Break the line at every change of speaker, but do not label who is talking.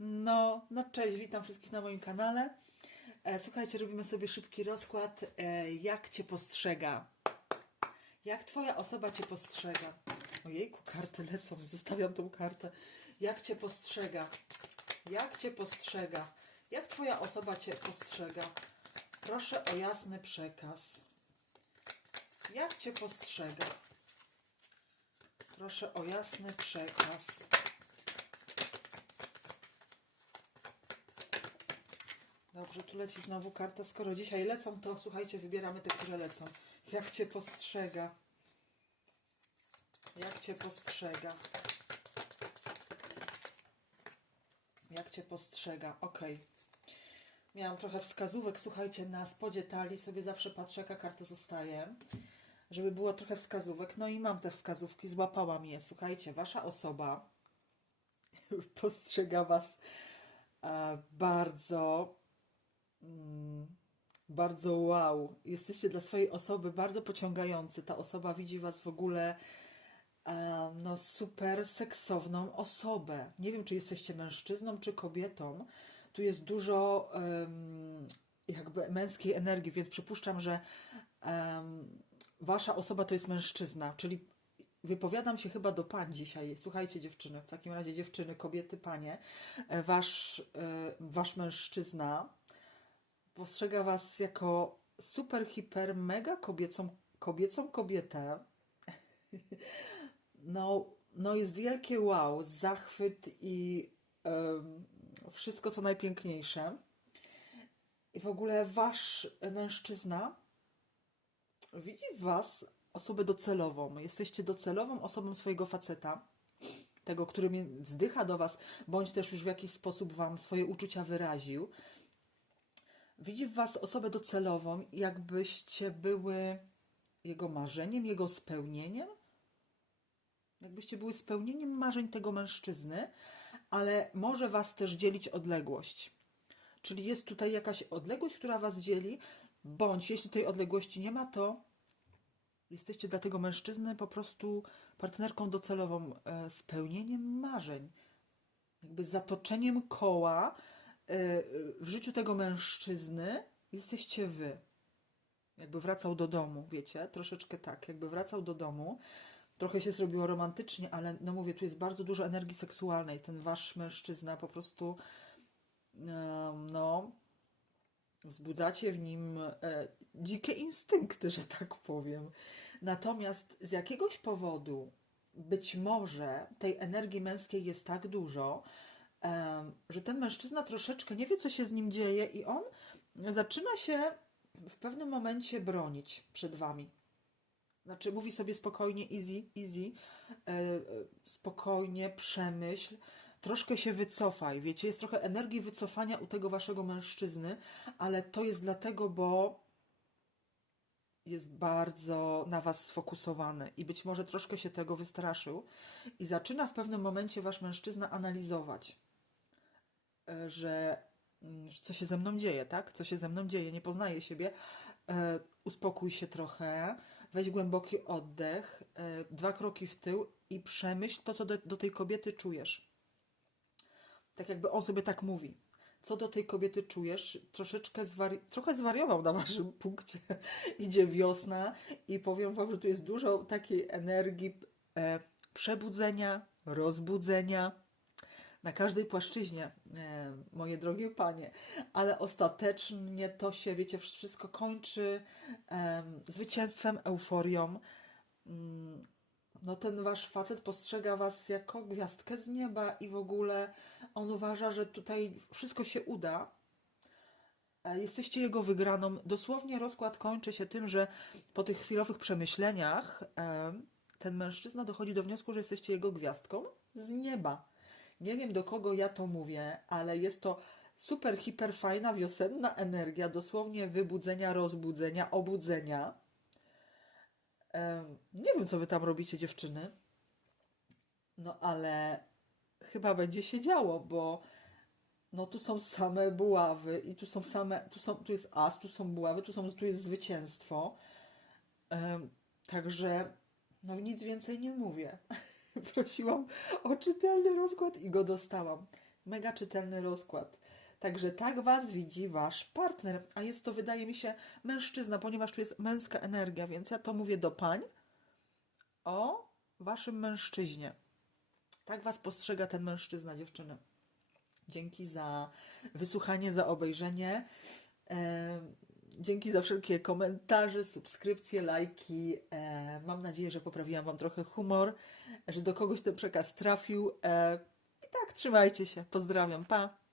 No, no cześć, witam wszystkich na moim kanale. E, słuchajcie, robimy sobie szybki rozkład. E, jak Cię postrzega? Jak Twoja osoba Cię postrzega? Ojejku, karty lecą, zostawiam tą kartę. Jak Cię postrzega? Jak Cię postrzega? Jak Twoja osoba Cię postrzega? Proszę o jasny przekaz. Jak Cię postrzega? Proszę o jasny przekaz. Dobrze, tu leci znowu karta. Skoro dzisiaj lecą, to słuchajcie, wybieramy te, które lecą. Jak Cię postrzega? Jak Cię postrzega? Jak Cię postrzega? Ok. Miałam trochę wskazówek, słuchajcie, na spodzie talii sobie zawsze patrzę, jaka karta zostaje, żeby było trochę wskazówek. No i mam te wskazówki, złapałam je. Słuchajcie, Wasza osoba postrzega Was e, bardzo bardzo wow. Jesteście dla swojej osoby bardzo pociągający. Ta osoba widzi was w ogóle no super seksowną osobę. Nie wiem, czy jesteście mężczyzną, czy kobietą. Tu jest dużo em, jakby męskiej energii, więc przypuszczam, że em, wasza osoba to jest mężczyzna, czyli wypowiadam się chyba do pań dzisiaj. Słuchajcie, dziewczyny, w takim razie dziewczyny, kobiety, panie, e, wasz, e, wasz mężczyzna postrzega was jako super, hiper, mega kobiecą, kobiecą kobietę. No, no jest wielkie wow, zachwyt i wszystko co najpiękniejsze. I w ogóle wasz mężczyzna widzi w was osobę docelową. Jesteście docelową osobą swojego faceta, tego, który wzdycha do was, bądź też już w jakiś sposób wam swoje uczucia wyraził widzi w Was osobę docelową, jakbyście były jego marzeniem, jego spełnieniem. Jakbyście były spełnieniem marzeń tego mężczyzny, ale może Was też dzielić odległość. Czyli jest tutaj jakaś odległość, która Was dzieli, bądź jeśli tej odległości nie ma, to jesteście dla tego mężczyzny po prostu partnerką docelową, e, spełnieniem marzeń jakby zatoczeniem koła w życiu tego mężczyzny jesteście wy. Jakby wracał do domu, wiecie, troszeczkę tak, jakby wracał do domu. Trochę się zrobiło romantycznie, ale no mówię, tu jest bardzo dużo energii seksualnej. Ten wasz mężczyzna po prostu, no, wzbudzacie w nim e, dzikie instynkty, że tak powiem. Natomiast z jakiegoś powodu, być może tej energii męskiej jest tak dużo, że ten mężczyzna troszeczkę nie wie, co się z nim dzieje, i on zaczyna się w pewnym momencie bronić przed wami. Znaczy, mówi sobie spokojnie, easy, easy, e, e, spokojnie, przemyśl, troszkę się wycofaj. Wiecie, jest trochę energii wycofania u tego waszego mężczyzny, ale to jest dlatego, bo jest bardzo na was sfokusowany i być może troszkę się tego wystraszył i zaczyna w pewnym momencie wasz mężczyzna analizować, że mm, co się ze mną dzieje, tak? Co się ze mną dzieje, nie poznaję siebie. E, uspokój się trochę, weź głęboki oddech, e, dwa kroki w tył i przemyśl to, co do, do tej kobiety czujesz. Tak jakby on sobie tak mówi. Co do tej kobiety czujesz? Troszeczkę zwari- trochę zwariował na waszym punkcie. Idzie wiosna i powiem wam, że tu jest dużo takiej energii e, przebudzenia, rozbudzenia na każdej płaszczyźnie, e, moje drogie panie, ale ostatecznie to się, wiecie, wszystko kończy em, zwycięstwem, euforią. Mm, no ten wasz facet postrzega was jako gwiazdkę z nieba i w ogóle on uważa, że tutaj wszystko się uda. E, Jesteście jego wygraną. Dosłownie rozkład kończy się tym, że po tych chwilowych przemyśleniach em, ten mężczyzna dochodzi do wniosku, że jesteście jego gwiazdką z nieba. Nie wiem do kogo ja to mówię, ale jest to super, hiper fajna wiosenna energia, dosłownie wybudzenia, rozbudzenia, obudzenia. Nie wiem, co wy tam robicie, dziewczyny. No ale chyba będzie się działo, bo no tu są same buławy i tu są same, tu, są, tu jest as, tu są buławy, tu, są, tu jest zwycięstwo. Także no nic więcej nie mówię. Prosiłam o czytelny rozkład i go dostałam. Mega czytelny rozkład. Także tak Was widzi Wasz partner, a jest to, wydaje mi się, mężczyzna, ponieważ tu jest męska energia, więc ja to mówię do pań o Waszym mężczyźnie. Tak Was postrzega ten mężczyzna, dziewczyny. Dzięki za wysłuchanie, za obejrzenie. Dzięki za wszelkie komentarze, subskrypcje, lajki. E, Mam nadzieję, że poprawiłam Wam trochę humor, że do kogoś ten przekaz trafił. E, I tak, trzymajcie się. Pozdrawiam. Pa!